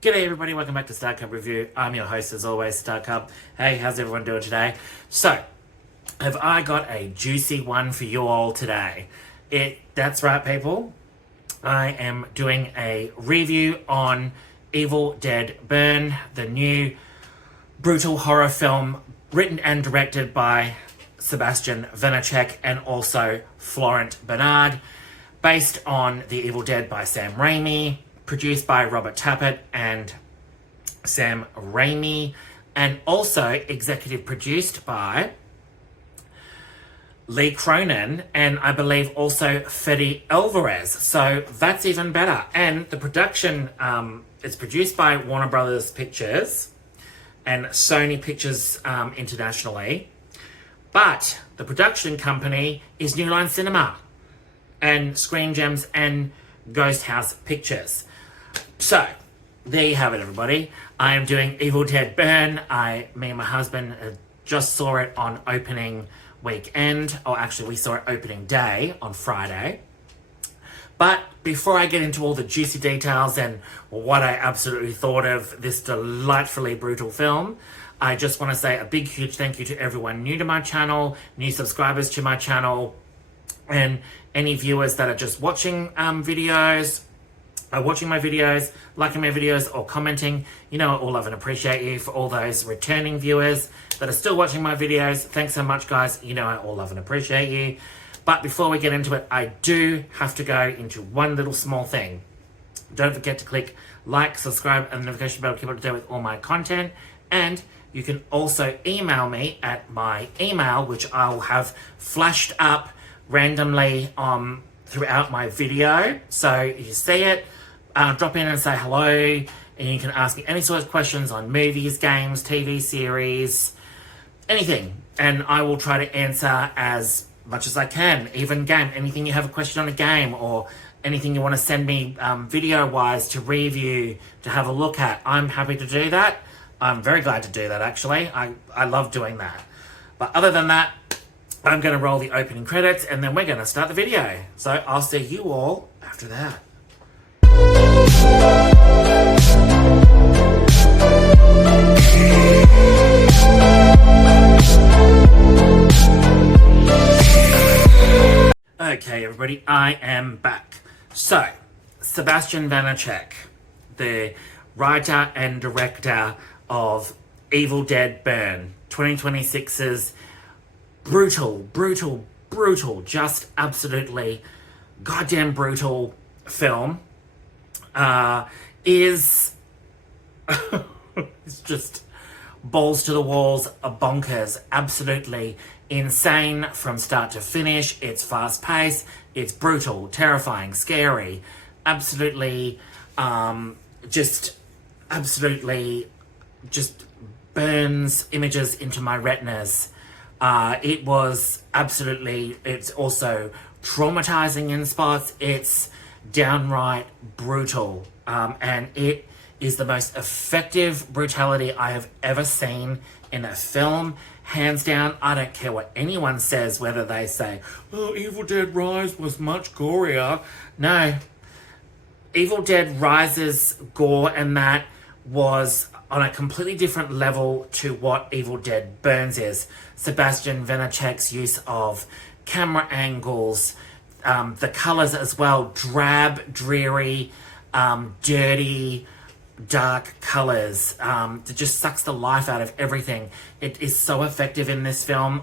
G'day everybody, welcome back to Starcub Review. I'm your host as always, Starcub. Hey, how's everyone doing today? So, have I got a juicy one for you all today? That's right people, I am doing a review on Evil Dead Burn, the new brutal horror film written and directed by Sebastian Vanacek and also Florent Bernard, based on The Evil Dead by Sam Raimi, produced by Robert Tappert and Sam Raimi, and also executive produced by Lee Cronin and I believe also Fede Alvarez. So that's even better. And the production is produced by Warner Brothers Pictures and Sony Pictures internationally. But the production company is New Line Cinema and Screen Gems and Ghost House Pictures. So, there you have it everybody. I am doing Evil Dead Burn. Me and my husband just saw it on opening weekend, or actually we saw it opening day on Friday. But before I get into all the juicy details and what I absolutely thought of this delightfully brutal film, I just want to say a big huge thank you to everyone new to my channel, new subscribers to my channel, and any viewers that are just watching videos, watching my videos, liking my videos, or commenting. You know I all love and appreciate you. For all those returning viewers that are still watching my videos, thanks so much guys. You know I all love and appreciate you. But before we get into it, I do have to go into one little small thing. Don't forget to click like, subscribe, and the notification bell to keep up to date with all my content. And you can also email me at my email, which I'll have flashed up randomly throughout my video. So you see it, drop in and say hello, and you can ask me any sort of questions on movies, games, TV series, anything, and I will try to answer as much as I can. Even game, anything you have a question on a game, or anything you want to send me video wise to review, to have a look at, I'm happy to do that. I'm very glad to do that actually. I love doing that. But other than that, I'm going to roll the opening credits and then we're going to start the video. So I'll see you all after that. Okay everybody, I am back. So, Sebastian Vanacek, the writer and director of Evil Dead Burn, 2026's brutal, just absolutely goddamn brutal film, is it's just balls to the walls, bonkers, absolutely insane from start to finish. It's fast paced, it's brutal, terrifying, scary, absolutely just burns images into my retinas. It's also traumatizing in spots. It's downright brutal. And it is the most effective brutality I have ever seen in a film. Hands down, I don't care what anyone says, whether they say, oh, Evil Dead Rise was much gorier. No. Evil Dead Rise's gore and that was on a completely different level to what Evil Dead Burns is. Sebastian Vanacek's use of camera angles, the colours as well, drab, dreary, dirty, dark colours. It just sucks the life out of everything. It is so effective in this film.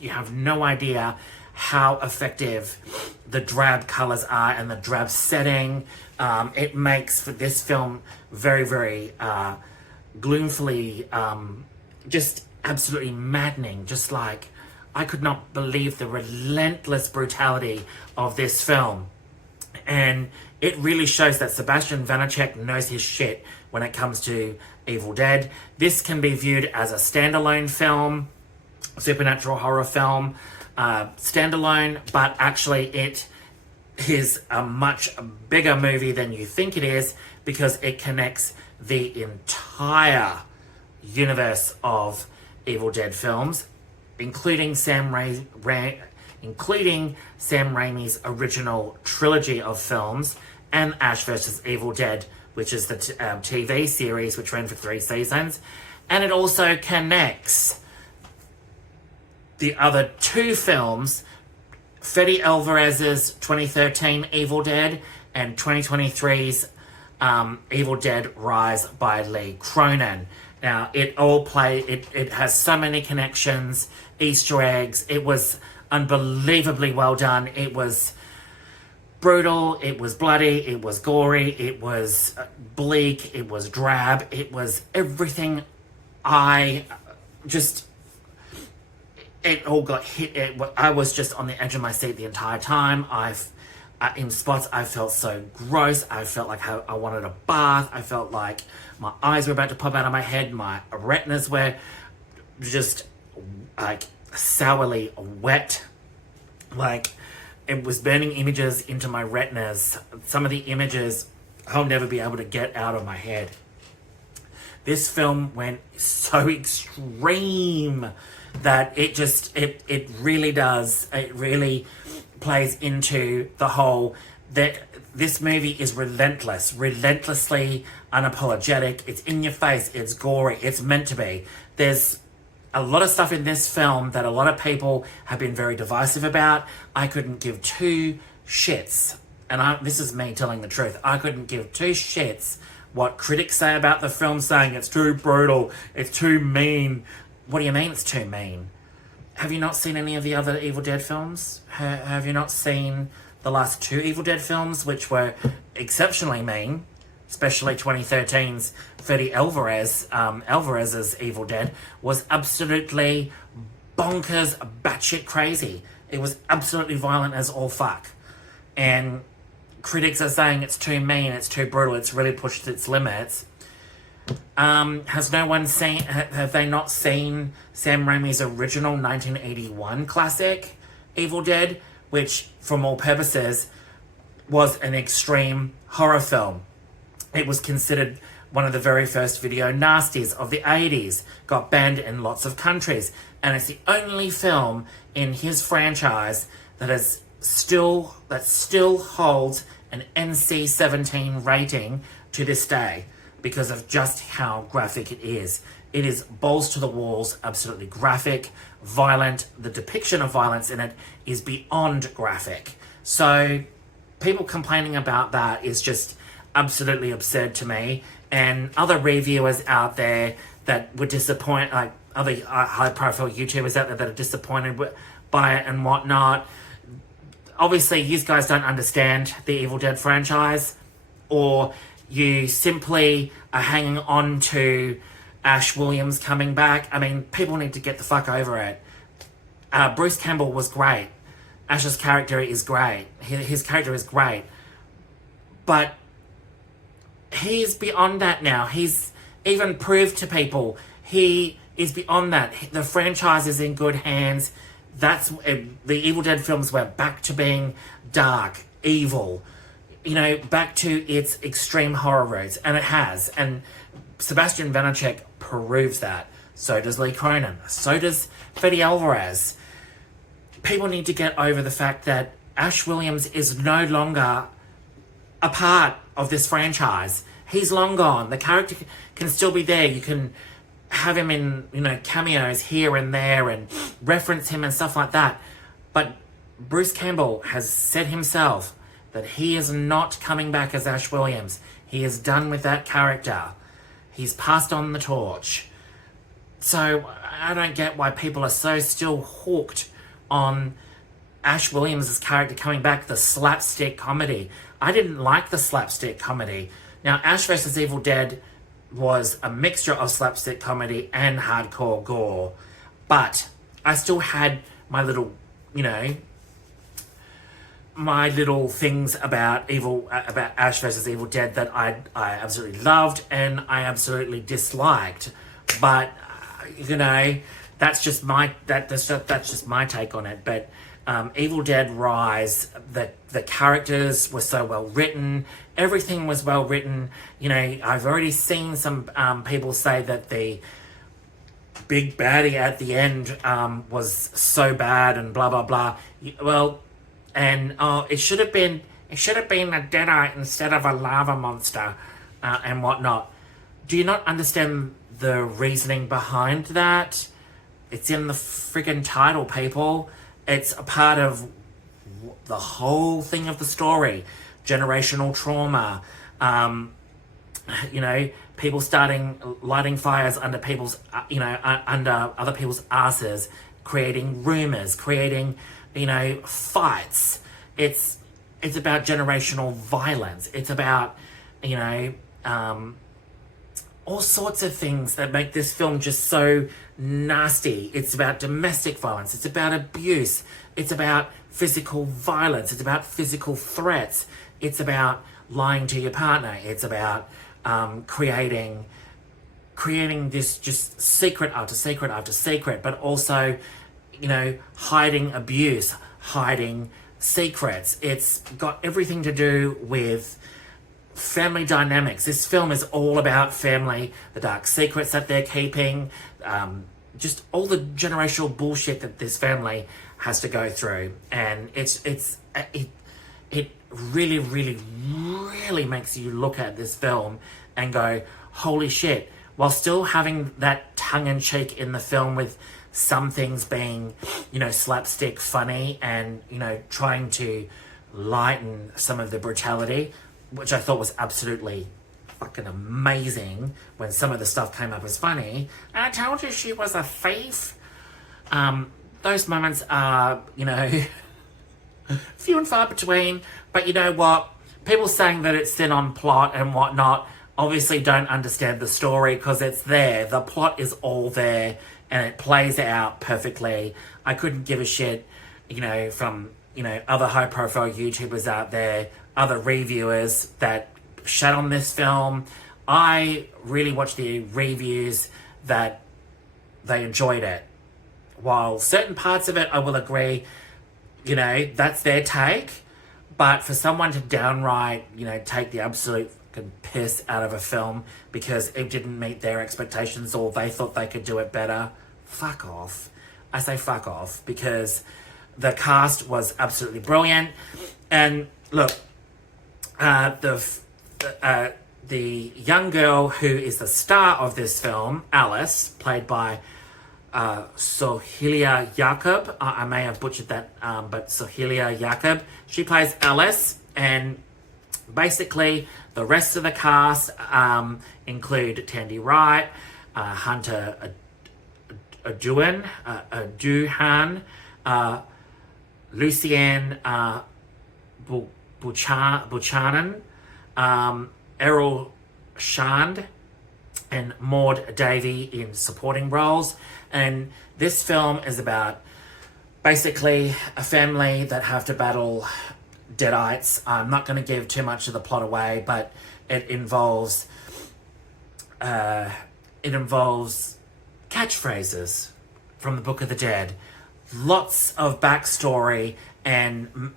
You have no idea how effective the drab colours are and the drab setting. It makes for this film very, very gloomfully, just absolutely maddening. Just like, I could not believe the relentless brutality of this film. And it really shows that Sebastian Vanacek knows his shit when it comes to Evil Dead. This can be viewed as a standalone film, supernatural horror film, standalone, but actually it is a much bigger movie than you think it is, because it connects the entire universe of Evil Dead films, including Sam Raimi's original trilogy of films, and Ash vs. Evil Dead which is the TV series, which ran for 3 seasons. And it also connects the other 2 films, Fede Alvarez's 2013 Evil Dead and 2023's Evil Dead Rise by Lee Cronin. Now, it has so many connections, Easter eggs. It was unbelievably well done. It was brutal, it was bloody, it was gory, it was bleak, it was drab, it was everything. It all got hit. I was just on the edge of my seat the entire time. In spots, I felt so gross. I felt like I wanted a bath. I felt like my eyes were about to pop out of my head. My retinas were just like sourly wet. Like it was burning images into my retinas. Some of the images I'll never be able to get out of my head. This film went so extreme that it really does. It really plays into the whole that this movie is relentlessly unapologetic. It's in your face. It's gory. It's meant to be. There's a lot of stuff in this film that a lot of people have been very divisive about. I couldn't give 2 shits. And this is me telling the truth. I couldn't give 2 shits what critics say about the film, saying it's too brutal, it's too mean. What do you mean it's too mean? Have you not seen any of the other Evil Dead films? Have you not seen the last 2 Evil Dead films, which were exceptionally mean? Especially 2013's Fede Alvarez's Evil Dead was absolutely bonkers, batshit crazy. It was absolutely violent as all fuck. And critics are saying it's too mean, it's too brutal, it's really pushed its limits. Have they not seen Sam Raimi's original 1981 classic, Evil Dead, which, from all purposes, was an extreme horror film? It was considered one of the very first video nasties of the 80s, got banned in lots of countries, and it's the only film in his franchise that still holds an NC-17 rating to this day, because of just how graphic it is. It is balls to the walls, absolutely graphic, violent. The depiction of violence in it is beyond graphic. So people complaining about that is just absolutely absurd to me. And other reviewers out there that were disappointed, like other high-profile YouTubers out there that are disappointed by it and whatnot. Obviously, you guys don't understand the Evil Dead franchise, or you simply are hanging on to Ash Williams coming back. I mean, people need to get the fuck over it. Bruce Campbell was great. Ash's character is great. His character is great. But he's beyond that now. He's even proved to people he is beyond that. The franchise is in good hands. The Evil Dead films went back to being dark, evil, back to its extreme horror roots, and it has. And Sebastian Vanacek proves that. So does Lee Cronin. So does Fede Alvarez. People need to get over the fact that Ash Williams is no longer a part of this franchise. He's long gone. The character can still be there. You can have him in, cameos here and there and reference him and stuff like that. But Bruce Campbell has said himself that he is not coming back as Ash Williams. He is done with that character. He's passed on the torch. So I don't get why people are so still hooked on Ash Williams' character coming back, the slapstick comedy. I didn't like the slapstick comedy. Now, Ash vs. Evil Dead was a mixture of slapstick comedy and hardcore gore. But I still had my little, my little things about Ash vs. Evil Dead that I absolutely loved and I absolutely disliked. But that's just my take on it. But Evil Dead Rise, the characters were so well written, everything was well written. I've already seen some people say that the big baddie at the end was so bad and blah blah blah. Well, and it should have been a Deadite instead of a lava monster. and whatnot. Do you not understand the reasoning behind that? It's in the friggin' title, people. It's a part of the whole thing of the story. Generational trauma. People lighting fires under people's, under other people's asses, creating rumors, creating, fights. It's about generational violence. It's about, all sorts of things that make this film just so nasty. It's about domestic violence. It's about abuse. It's about physical violence. It's about physical threats. It's about lying to your partner. It's about creating this just secret after secret after secret, but also, hiding abuse, hiding secrets. It's got everything to do with family dynamics. This film is all about family, the dark secrets that they're keeping, just all the generational bullshit that this family has to go through. And it really, really, really makes you look at this film and go, holy shit, while still having that tongue-in-cheek in the film with some things being, slapstick funny and, trying to lighten some of the brutality, which I thought was absolutely fucking amazing when some of the stuff came up as funny. And I told you she was a thief. Those moments are, few and far between. But you know what? People saying that it's thin on plot and whatnot obviously don't understand the story because it's there. The plot is all there and it plays out perfectly. I couldn't give a shit, from, other high-profile YouTubers out there, other reviewers that shat on this film. I really watched the reviews that they enjoyed it. While certain parts of it, I will agree, that's their take. But for someone to downright, take the absolute fucking piss out of a film because it didn't meet their expectations or they thought they could do it better, fuck off. I say fuck off because the cast was absolutely brilliant. And look, the young girl who is the star of this film, Alice, played by Sohilia Jakob. I may have butchered that, but Sohilia Jakob. She plays Alice, and basically the rest of the cast include Tandy Wright, Hunter Aduhan, Lucienne Buchanan, Errol Shand, and Maud Davey in supporting roles. And this film is about basically a family that have to battle Deadites. I'm not going to give too much of the plot away, but it involves catchphrases from the Book of the Dead, lots of backstory, and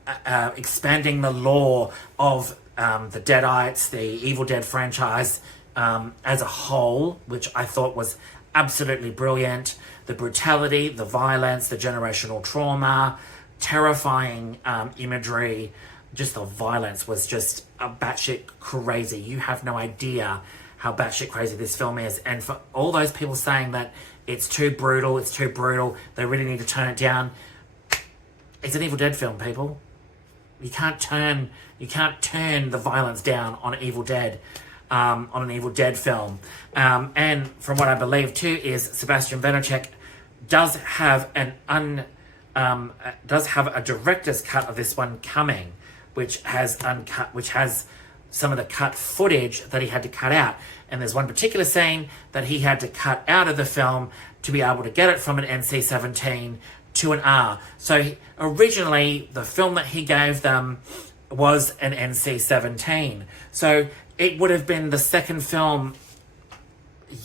expanding the lore of the Deadites, the Evil Dead franchise as a whole, which I thought was absolutely brilliant. The brutality, the violence, the generational trauma, terrifying imagery, just the violence was just batshit crazy. You have no idea how batshit crazy this film is. And for all those people saying that it's too brutal, they really need to turn it down. It's an Evil Dead film, people. You can't turn the violence down on Evil Dead, on an Evil Dead film. And from what I believe too is Sebastian Vanacek does have a director's cut of this one coming, which has some of the cut footage that he had to cut out. And there's one particular scene that he had to cut out of the film to be able to get it from an NC-17 to an R. So originally, the film that he gave them was an NC-17. So it would have been the second film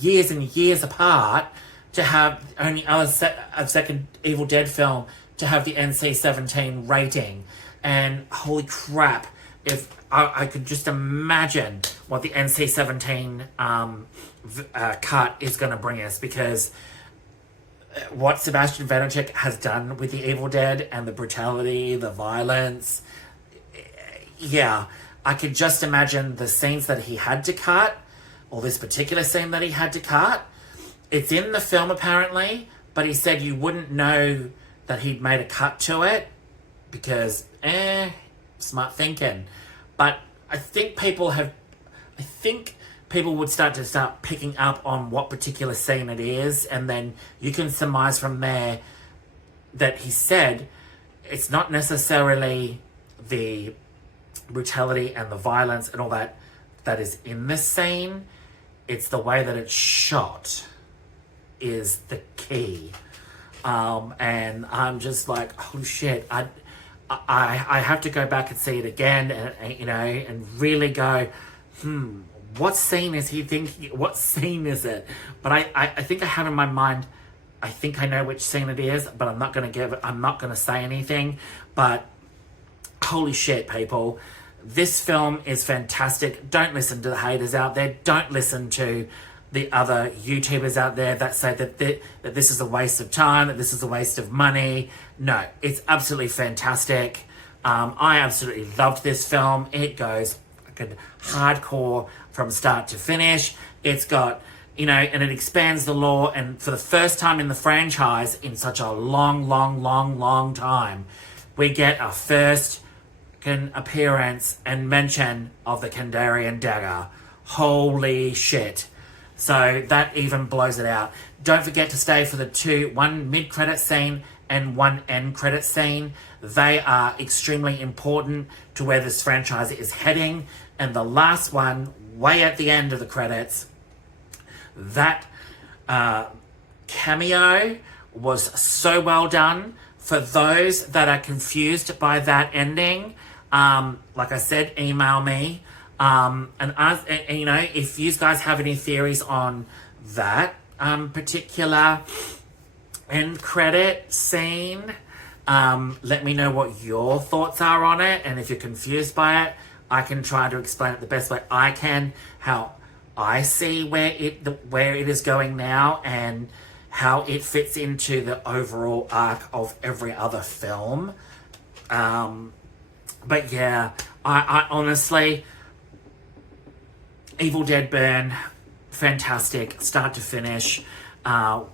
years and years apart to have only a second Evil Dead film to have the NC-17 rating. And holy crap, if I could just imagine what the NC-17 cut is going to bring us, because what Sebastian Vanacek has done with the Evil Dead and the brutality, the violence, yeah, I could just imagine the scenes that he had to cut, or this particular scene that he had to cut. It's in the film apparently, but he said you wouldn't know that he'd made a cut to it because, smart thinking. But I think people would start picking up on what particular scene it is, and then you can surmise from there that he said it's not necessarily the brutality and the violence and all that is in this scene. It's the way that it's shot is the key. And I'm just like, oh shit, I have to go back and see it again, and you know, and really go, what scene is he thinking? What scene is it? But I think I have in my mind, I think I know which scene it is, but I'm not going to say anything. But holy shit, people. This film is fantastic. Don't listen to the haters out there. Don't listen to the other YouTubers out there that say that this is a waste of time, that this is a waste of money. No, it's absolutely fantastic. I absolutely loved this film. It goes fucking hardcore from start to finish. It's got, you know, and it expands the lore, and for the first time in the franchise in such a long time, we get our first appearance and mention of the Kandarian dagger. Holy shit. So that even blows it out. Don't forget to stay for the one mid-credit scene and one end-credit scene. They are extremely important to where this franchise is heading. And the last one, way at the end of the credits, that cameo was so well done. For those that are confused by that ending, like I said, email me. And you know, if you guys have any theories on that particular end credit scene, let me know what your thoughts are on it. And if you're confused by it, I can try to explain it the best way I can, how I see where it is going now and how it fits into the overall arc of every other film. But yeah, I honestly, Evil Dead Burn, fantastic, start to finish. My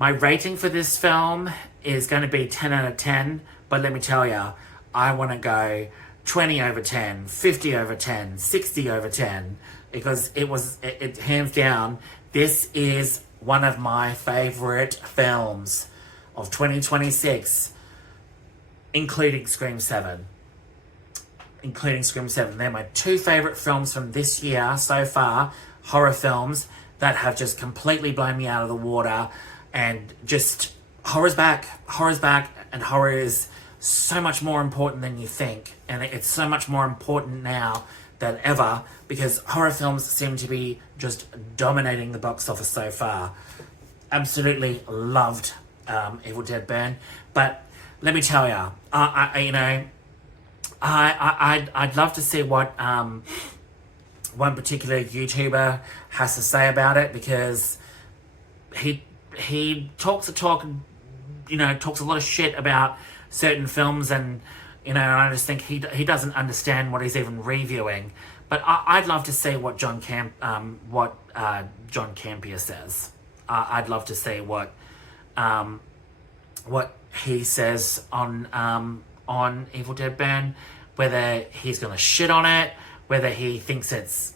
rating for this film is going to be 10 out of 10, but let me tell you, I want to go 20 over 10, 50 over 10, 60 over 10, because it hands down, this is one of my favorite films of 2026, including Scream 7. They're my two favorite films from this year so far, horror films that have just completely blown me out of the water. And just, horror's back, and horror is so much more important than you think. And it's so much more important now than ever, because horror films seem to be just dominating the box office so far. Absolutely loved Evil Dead Burn. But let me tell you, I'd love to see what one particular YouTuber has to say about it, because he talks a lot of shit about certain films, and I just think he doesn't understand what he's even reviewing. But I'd love to see what John Campia says. I'd love to see what he says on Evil Dead Burn, whether he's going to shit on it, whether he thinks it's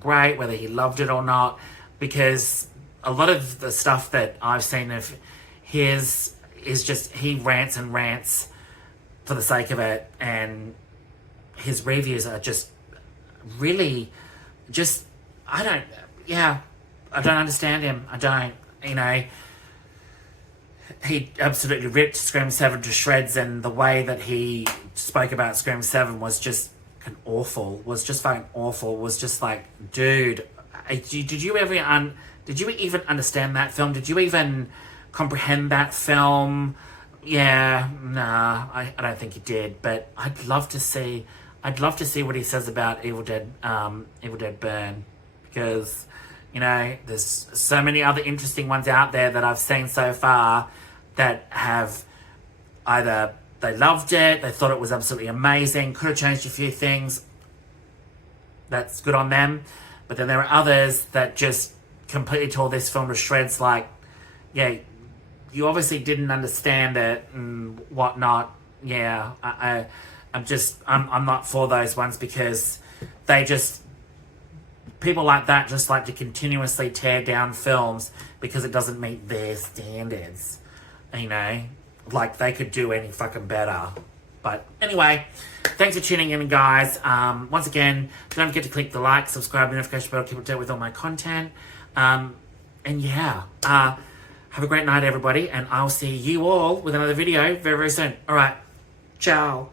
great, whether he loved it or not, because a lot of the stuff that I've seen of his is just, he rants and rants for the sake of it, and his reviews are just really just, I don't understand him. He absolutely ripped Scream 7 to shreds, and the way that he spoke about Scream 7 was just fucking awful. Was just like, dude, did you even understand that film? Did you even comprehend that film? Yeah, nah, I don't think you did. But I'd love to see what he says about Evil Dead Burn, because there's so many other interesting ones out there that I've seen so far that have either they loved it. They thought it was absolutely amazing. Could have changed a few things. That's good on them. But then there are others that just completely tore this film to shreds. Like, yeah, you obviously didn't understand it and whatnot. Yeah, I'm not for those ones, because they just, people like that just like to continuously tear down films because it doesn't meet their standards. You know, like they could do any fucking better. But anyway, thanks for tuning in, guys. Once again, don't forget to click the like, subscribe, and notification bell to keep up to date with all my content. And yeah, have a great night, everybody, and I'll see you all with another video very, very soon. All right, ciao.